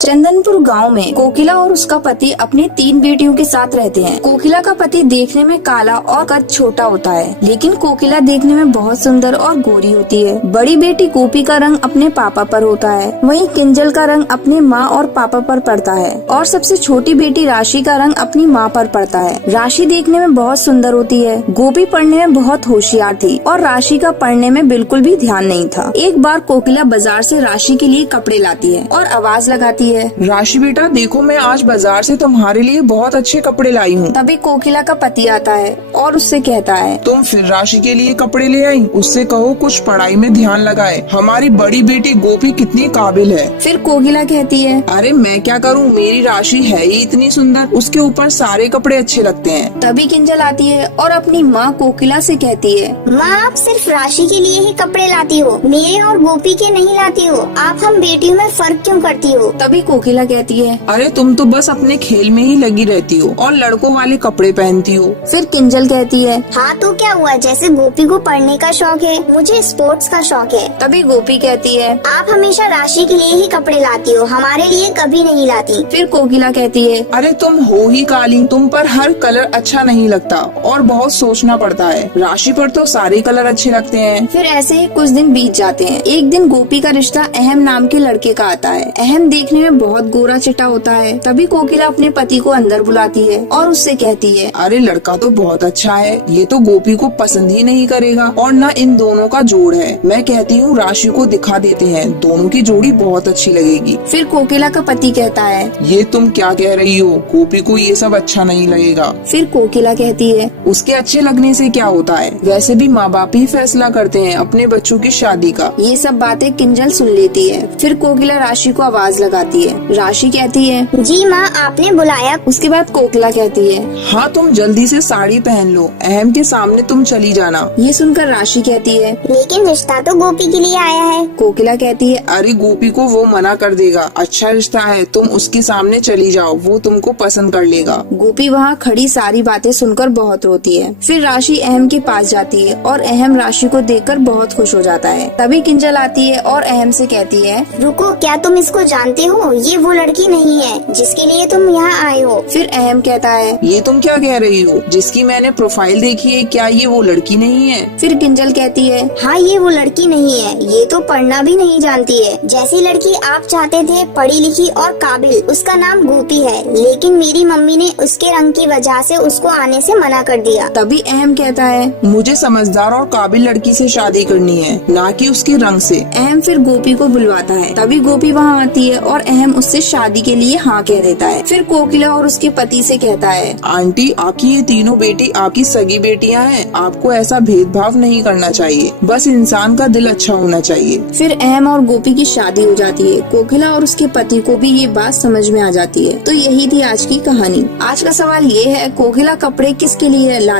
चंदनपुर गांव में कोकिला और उसका पति अपनी 3 बेटियों के साथ रहते हैं। कोकिला का पति देखने में काला और कद छोटा होता है, लेकिन कोकिला देखने में बहुत सुंदर और गोरी होती है। बड़ी बेटी गोपी का रंग अपने पापा पर होता है, वहीं किंजल का रंग अपने माँ और पापा पर पड़ता है और सबसे छोटी बेटी राशि का रंग अपनी माँ पर पड़ता है। राशि देखने में बहुत सुंदर होती है। गोपी पढ़ने में बहुत होशियार थी और राशि का पढ़ने में बिल्कुल भी ध्यान नहीं था। एक बार कोकिला बाजार से राशि के लिए कपड़े लाती है और आवाज लगाती है, राशि बेटा देखो, मैं आज बाजार से तुम्हारे लिए बहुत अच्छे कपड़े लाई हूँ। तभी कोकिला का पति आता है और उससे कहता है, तुम फिर राशि के लिए कपड़े ले आई? उससे कहो कुछ पढ़ाई में ध्यान लगाए। हमारी बड़ी बेटी गोपी कितनी काबिल है। फिर कोकिला कहती है, अरे मैं क्या करूँ, मेरी राशि है ही इतनी सुंदर, उसके ऊपर सारे कपड़े अच्छे लगते हैं। तभी किंजल आती है और अपनी माँ कोकिला से कहती है, माँ आप सिर्फ राशि के लिए ही कपड़े लाती हो, मेरे और गोपी के नहीं लाती हो। आप हम बेटियों में फर्क क्यों करती हो? तभी कोकिला कहती है, अरे तुम तो बस अपने खेल में ही लगी रहती हो और लड़कों वाले कपड़े पहनती हो। फिर किंजल कहती है, हाँ तो क्या हुआ, जैसे गोपी को पढ़ने का शौक है, मुझे स्पोर्ट्स का शौक है। तभी गोपी कहती है, आप हमेशा राशि के लिए ही कपड़े लाती हो, हमारे लिए कभी नहीं लाती। फिर कोकिला कहती है, अरे तुम हो ही काली, तुम पर हर कलर अच्छा नहीं लगता और बहुत सोचना पड़ता है। राशि पर तो सारे कलर अच्छे लगते हैं। फिर ऐसे ही कुछ दिन बीत जाते हैं। एक दिन गोपी का रिश्ता अहम नाम के लड़के का आता है। अहम देखने में बहुत गोरा चिटा होता है। तभी कोकिला अपने पति को अंदर बुलाती है और उससे कहती है, अरे लड़का तो बहुत अच्छा है, ये तो गोपी को पसंद ही नहीं करेगा और न इन दोनों का जोड़ है। मैं कहती हूँ राशि को दिखा देते हैं, दोनों की जोड़ी बहुत अच्छी लगेगी। फिर कोकिला का पति कहता है, ये तुम क्या कह रही हो, गोपी को ये सब अच्छा नहीं लगेगा। फिर कोकिला कहती है, उसके अच्छे लगने से क्या होता है, वैसे भी माँ बाप ही फैसला करते हैं अपने बच्चों की शादी का। ये सब बातें किंजल सुन लेती है। फिर कोकिला राशि को आवाज लगाती है। राशि कहती है, जी माँ आपने बुलाया? उसके बाद कोकिला कहती है, हाँ तुम जल्दी से साड़ी पहन लो, अहम के सामने तुम चली जाना। ये सुनकर राशि कहती है, लेकिन रिश्ता तो गोपी के लिए आया है। कोकिला कहती है, अरे गोपी को वो मना कर देगा, अच्छा रिश्ता है, तुम उसके सामने चली जाओ, वो तुमको पसंद कर लेगा। गोपी वहाँ खड़ी सारी बातें सुनकर बहुत रोती है। फिर राशि अहम के पास जाती है और अहम राशि को देखकर बहुत खुश हो जाता है। तभी किंजल आती है और अहम से कहती है, रुको, क्या तुम इसको जानते हो? ये वो लड़की नहीं है जिसके लिए तुम यहाँ आए हो। फिर अहम कहता है, ये तुम क्या कह रही हो, जिसकी मैंने प्रोफाइल देखी है, क्या ये वो लड़की नहीं है? फिर किंजल कहती है, हाँ ये वो लड़की नहीं है, ये तो पढ़ना भी नहीं जानती है। जैसी लड़की आप चाहते थे, पढ़ी लिखी और काबिल, उसका नाम गोपी है, लेकिन मेरी मम्मी ने उसके रंग की वजह से उसको आने से मना कर दिया। तभी अहम कहता है, मुझे समझदार और काबिल लड़की से शादी करनी है, ना कि उसके रंग से। अहम फिर गोपी को बुलवाता है। तभी गोपी वहाँ आती है और अहम उससे शादी के लिए हाँ कह देता है। फिर कोकिला और उसके पति से कहता है, आंटी आपकी ये तीनों बेटी आपकी सगी बेटियां हैं, आपको ऐसा भेदभाव नहीं करना चाहिए, बस इंसान का दिल अच्छा होना चाहिए। फिर अहम और गोपी की शादी हो जाती है। कोकिला और उसके पति को भी ये बात समझ में आ जाती है। तो यही थी आज की कहानी। आज का सवाल ये है, कोकिला कपड़े किसके लिए लाती